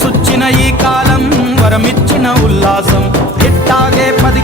కలిసొచ్చిన ఈ కాలం వరమిచ్చిన ఉల్లాసం. ఎట్టాగే పది